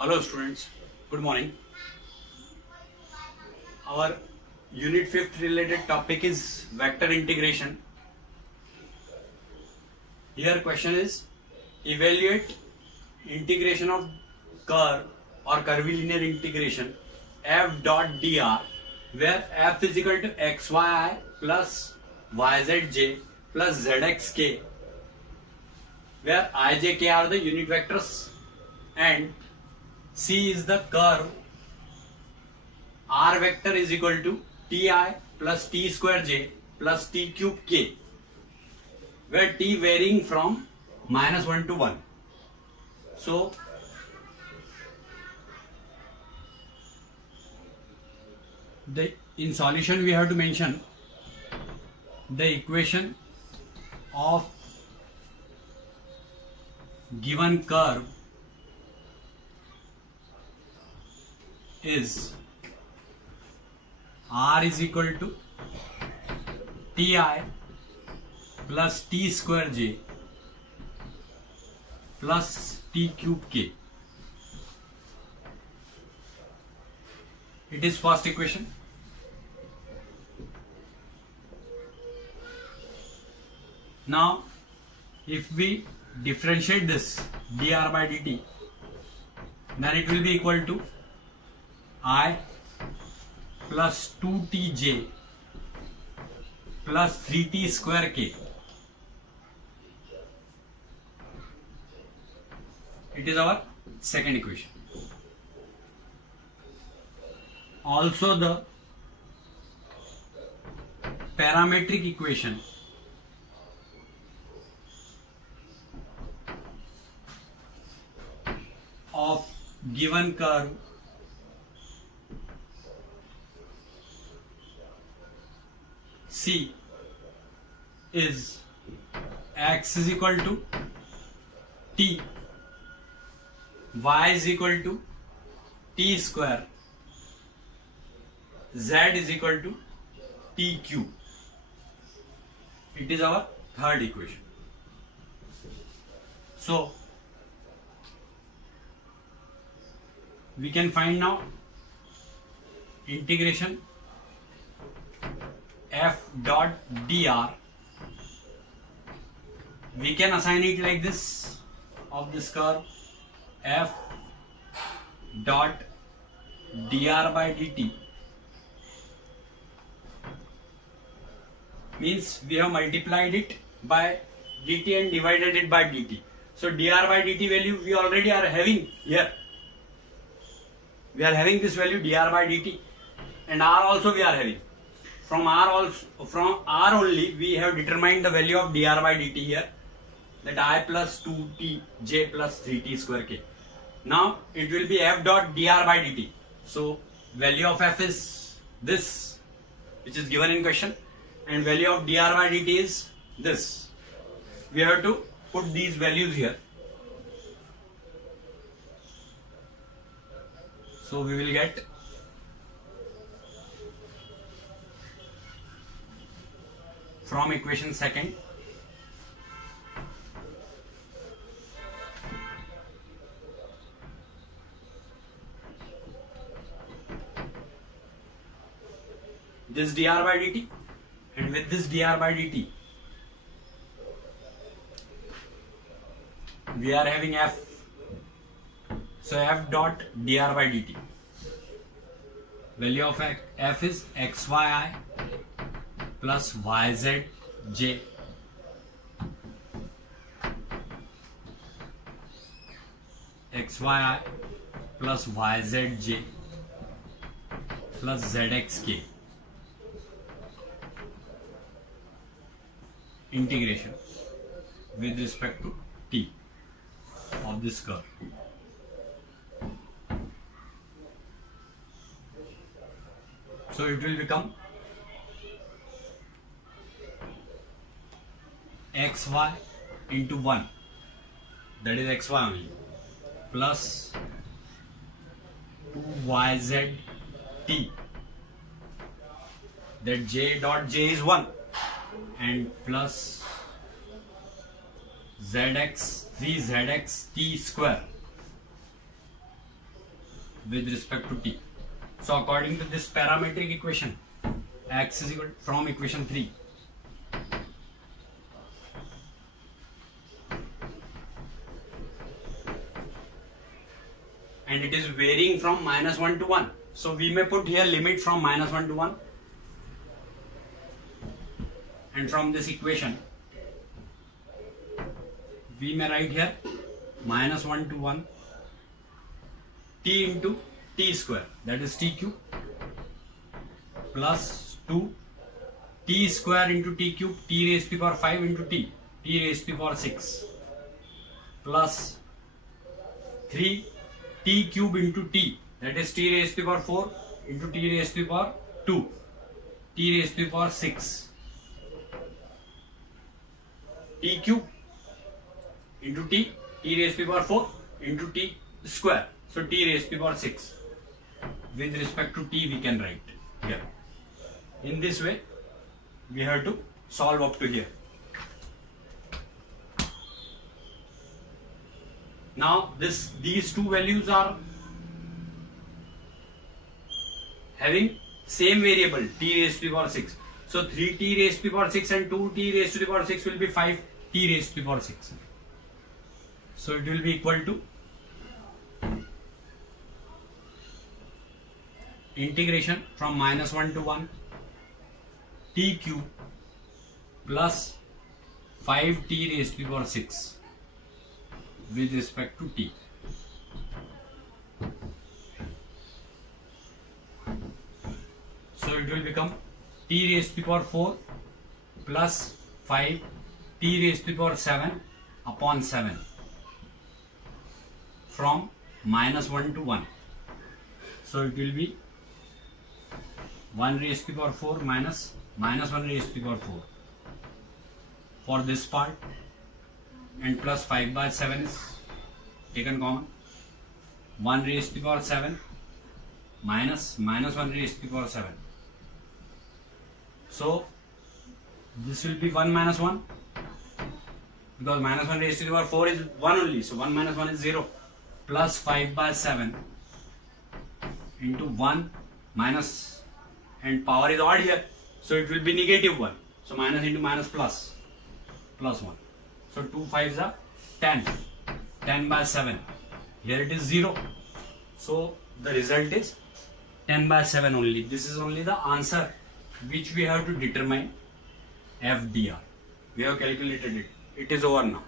Hello students, good morning. Our unit 5th related topic is vector integration. Here question is evaluate integration of curve or curvilinear integration f dot dr where f is equal to xyi plus yzj plus zxk, where ijk are the unit vectors and C is the curve. R vector is equal to Ti plus T square j plus T cube k, where T varying from -1 to 1. So in solution we have to mention the equation of given curve is R is equal to Ti plus T square j plus T cube k. It is first equation. Now if we differentiate this dr by dt, then it will be equal to I plus 2tj plus 3t square k. It is our second equation. Also the parametric equation of given curve C is x is equal to t, y is equal to t square, z is equal to t cube. It is our third equation. So we can find now integration f dot dr. We can assign it like this of this curve f dot dr by dt means we have multiplied it by dt and divided it by dt. So dr by dt value we already are having here. We are having this value dr by dt, and r also we are having. From R only we have determined the value of dr by dt here, that I plus 2t j plus 3t square k. Now it will be f dot dr by dt. So value of f is this, which is given in question, and value of dr by dt is this. We have to put these values here. So we will get from equation second this dr by dt, and with this dr by dt we are having f. So f dot dr by dt, value of f is xyi plus yzj xyi plus yzj plus zxk. Integration with respect to t of this curve. So it will become xy into 1, that is xy only, plus 2yz t, that j dot j is 1, and plus zx 3zx t square with respect to t. So according to this parametric equation, x is equal from equation 3. And it is varying from -1 to 1. So we may put here limit from -1 to 1. And from this equation, we may write here -1 to 1 t into t square, that is t cube, plus 2 t square into t cube, t raised to the power 5 into t raised to the power 6, plus 3 t cube into t, that is t raised to the power 4 into t raised to the power 2, t raised to the power 6, t cube into t raised to the power 4 into t square, so t raised to the power 6. With respect to t, we can write here. In this way, we have to solve up to here. Now these two values are having same variable t raised to the power 6. So 3t raised to the power 6 and 2t raised to the power 6 will be 5t raised to the power 6. So it will be equal to integration from -1 to 1 t cube plus 5t raised to the power 6 with respect to t. So it will become t raised to the power 4 plus 5 t raised to the power 7 upon 7 from -1 to 1. So it will be 1 raised to the power 4 minus -1 raised to the power 4 for this part, and plus 5 by 7 is taken common. 1 raised to the power 7 minus -1 raised to the power 7. So this will be 1 minus 1, because -1 raised to the power 4 is 1 only, so 1 minus 1 is 0, plus 5 by 7 into 1 minus, and power is odd here, so it will be -1. So minus into minus plus 1. So 2 5s are 10. 10 by 7. Here it is 0. So the result is 10 by 7 only. This is only the answer which we have to determine FDR. We have calculated it. It is over now.